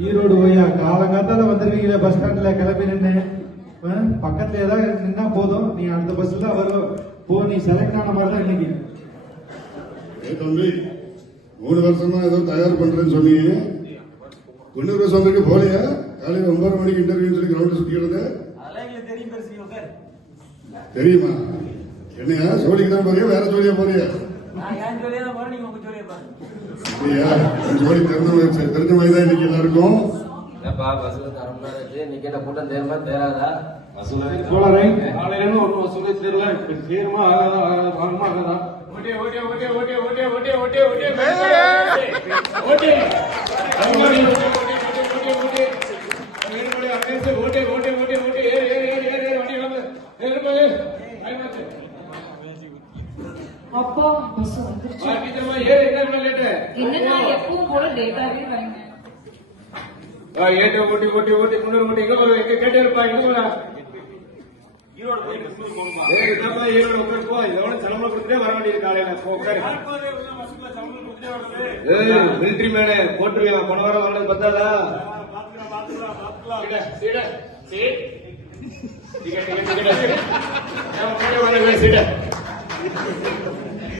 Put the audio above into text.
ஈரோடு போயா காலங்காத்தால வந்துருவீங்களே பஸ் ஸ்டாண்ட்ல கிளம்பி நின்று பக்கத்துல ஏதாவது நின்னா போதும், நீ அடுத்த பஸ்ல தான் வரும். போ, நீ செலக்ட் ஆன மாதிரி தான் இன்னைக்கு. தம்பி 3 வருஷமா ஏதோ தயார் பண்றேன்னு சொன்னீங்க, 90 வருஷம் வந்திருக்கு போலியா? காலையில் 9 மணிக்கு இன்டர்வியூ சொல்லி கிரௌண்ட் சுத்திக்கிறது தெரியுமா? என்னையா ஜோடிக்கு தான் போறியா, வேற ஜோடியா போறியா? ஜோடி தெரிஞ்ச மாதிரி தான் இன்னைக்கு எல்லாருக்கும். கூட்டம் தேர்மா தேராதா தேர்மா ஆகாதா? அப்பா பஸ் வந்துருச்சு. என்னன்னா எப்பவும் போல லேட்டாவே வரீங்க. ஓட்டி ஓட்டி ஓட்டி முன்னூறு ஓட்டி எங்க கேட்டே இருப்பா. ஈரோடு போ, இதோட சலம்பு கொடுத்துட்டே வர வேண்டியது. காலையில மிலிட்டரி மேனு போட்டுருவேன். போன வாரம் வரணும் பத்தாதா? சீட